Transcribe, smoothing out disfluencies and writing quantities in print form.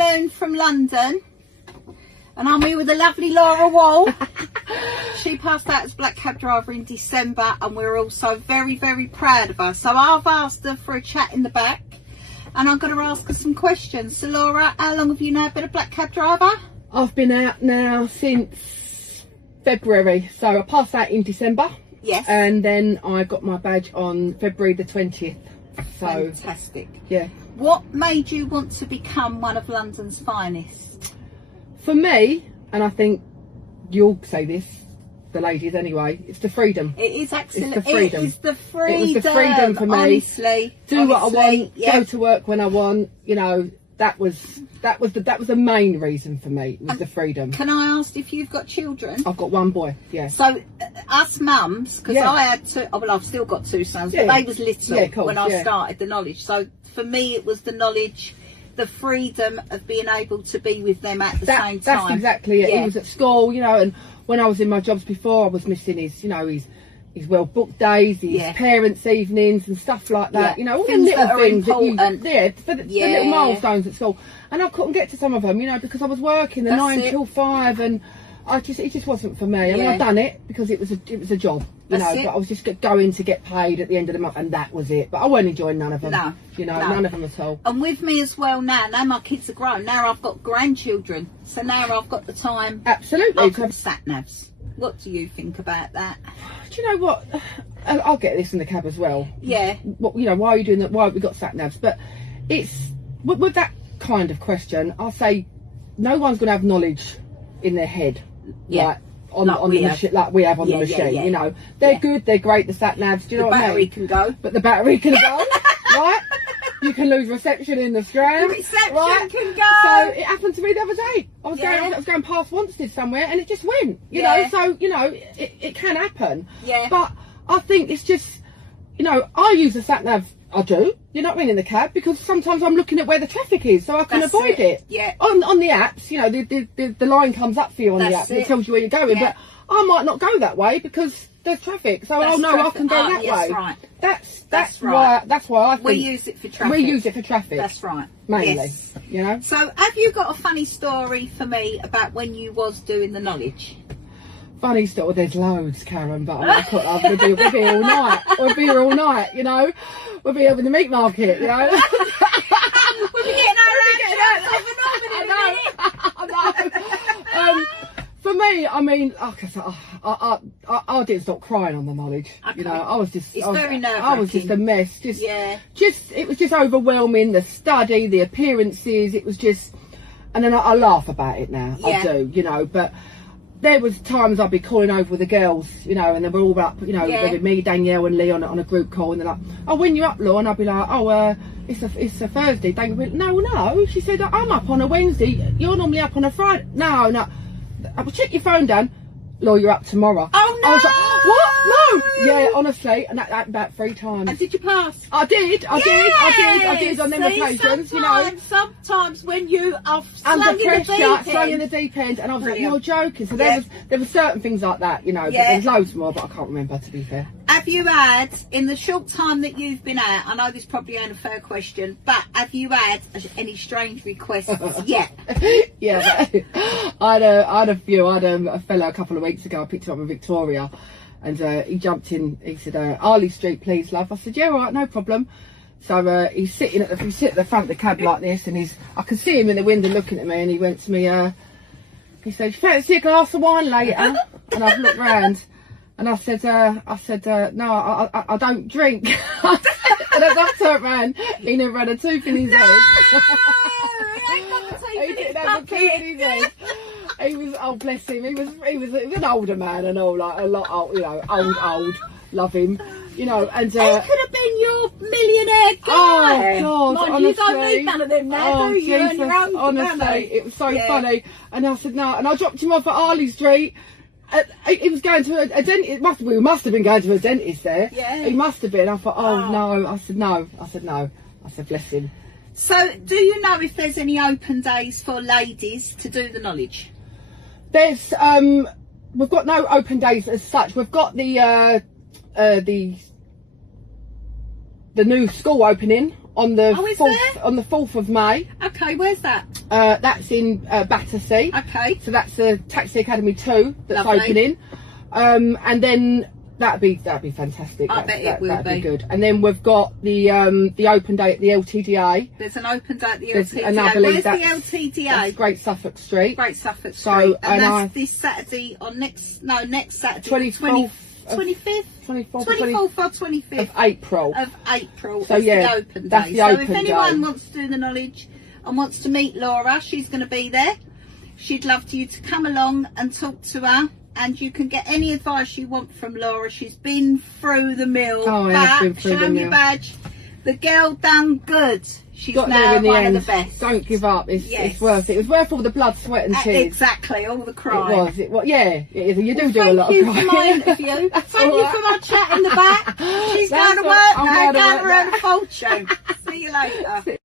afternoon from London, and I'm here with the lovely Laura Wall. She passed out as black cab driver in December, and we're also very, very proud of her. So I've asked her for a chat in the back, and I'm going to ask her some questions. So Laura, how long have you now been a black cab driver? I've been out now since February, so I passed out in December. Yes. And then I got my badge on February the 20th. So, fantastic. Yeah. What made you want to become one of London's finest? For me, and I think you'll say this, the ladies anyway, it's the freedom. It is actually. It's the freedom. It is the freedom. It was the freedom for me. Honestly. Do what I want, yeah. go to work when I want, you know, that was the main reason for me, was the freedom. Can I ask if you've got children? I've got one boy, yeah. So us mums, because Yeah. I had two, well, I've still got two sons, Yeah. but they was little Yeah, of course, when I yeah. started the knowledge. So for me, it was the knowledge, the freedom of being able to be with them at the same time. That's exactly it. Yeah. He was at school, you know, and when I was in my jobs before, I was missing his, you know, his well booked days, his Yeah. parents' evenings and stuff like that. Yeah. You know, all Things the little that are things important. for the Yeah. little milestones at school. And I couldn't get to some of them, you know, because I was working the That's 9 it. till 5, and it just wasn't for me. I mean, Yeah. I've done it because it was a job, you That's know, it. but I was just going to get paid at the end of the month, and that was it. But I weren't enjoying none of them. No, You know, no. none of them at all. And with me as well now my kids are grown. Now I've got grandchildren. So now I've got the time. Absolutely. I've got sat navs. What do you think about that? Do you know what? I'll get this in the cab as well. Yeah. What, you know, why are you doing that? Why have we got sat navs? But it's with that kind of question, I'll say no one's going to have knowledge in their head, Yeah. like on Like the we machine, like we have on Yeah, the yeah, machine. yeah. You know, they're Yeah. good, they're great. The sat navs. Do you know The what I battery mean? can go. But the battery can go, right? You can lose reception in the Strand. The reception right? can go. So it happened to me the other day. I was going past Wanstead somewhere, and it just went. You Yeah. know, so you know it can happen. Yeah. But I think it's just, you know, I use the sat nav. I do. You know what I mean, in the cab, because sometimes I'm looking at where the traffic is, so I can That's avoid it. Yeah. On the apps, you know, the line comes up for you on the That's app. It it. tells you where you're going, Yeah. but I might not go that way because there's traffic. So That's oh no, traffic. I can go Oh, that yes, way. right. That's right. why I think We use it for traffic. we use it for traffic. That's right. Mainly, Yes. you know. So have you got a funny story for me about when you was doing the knowledge? Funny story. There's loads, Karen, but we'll be all night. We'll be here all night, you know. We'll be over the meat market, you know. We'll be getting I know. For me, I mean, like I said, I didn't stop crying on the knowledge. Okay. You know, I was just, It's I was, very I was just a mess. Yeah. It was just overwhelming. The study, the appearances, it was just, and then I laugh about it now. Yeah. I do, you know, but there was times I'd be calling over with the girls, you know, and they were all up, you know, Yeah. there were me, Danielle and Lee on a group call, and they're like, oh, when you up, Law? And I'd be like, oh, it's a Thursday. They would be like, no, she said, I'm up on a Wednesday, you're normally up on a Friday. No, I will check your phone, Dan. Law, you're up tomorrow. Oh no! I was like, what? No! Yeah, honestly, and that about 3 times. And did you pass? I did on them See, occasions, you know. Sometimes when you are Under slung in the pressure, deep slung in end. the deep end, and I was Brilliant. like, you're joking. So Yeah. there were certain things like that, you know, but Yeah. there's loads more, but I can't remember, to be fair. Have you had, in the short time that you've been out, I know this probably ain't a fair question, but have you had any strange requests yet? Yeah, but I had a few. I had a fella a couple of weeks ago, I picked him up in Victoria, and he jumped in, he said, Arley Street, please, love. I said, yeah, all right, no problem. So he's sitting at the front of the cab like this, and I can see him in the window looking at me, and he went to me, he said, you fancy a glass of wine later? And I've looked round, and I said, no, I don't drink. And as I turned round, he never had a tooth in his head. He didn't have a tooth in his head. He was, oh bless him, he was an older man and all, like a lot old, you know, old, love him, you know, and He could have been your millionaire guy. oh God, Mind honestly, you don't need none of them now, do you? Jesus, On your own honestly, money. it was so Yeah. funny. And I said no, and I dropped him off at Arley Street. He was going to a dentist. We must have been going to a dentist there. Yeah. He must have been. I thought, oh Oh. no. I said no. I said bless him. So, do you know if there's any open days for ladies to do the knowledge? There's we've got no open days as such. We've got the new school opening on the Oh, is 4th, there? on the 4th of May. Okay, where's that? That's in Battersea. Okay. So that's the Taxi Academy 2 that's Lovely. opening. And then that'd be fantastic. I bet it will that'd be. good. And then we've got the open day at the LTDA. There's an open day at the There's- LTDA. and I Where's believe the that's LTDA? Great Suffolk Street. Great Suffolk So, Street. and and that's I- this Saturday on next Saturday. 24th 25th? 24th 24th or 25th of April. of April. So, is yeah, the open that's day. the So open if anyone day. wants to do the knowledge and wants to meet Laura, she's going to be there. She'd love you to come along and talk to her. And you can get any advice you want from Laura. She's been through the mill. Oh, I but have been through show the me your mill. badge. The girl done good. She's Got there now in the one end. of the best. Don't give up. It's Yes. worth it. It was worth all the blood, sweat, and tears. Exactly, all the crying. It was. It was. Yeah, it is. You do do a Thank lot you of for crying. my interview. That's Thank all you right. for my chat in the back. She's That's going to all work right. I'm now. going to Going to work earn a fortune. See you later.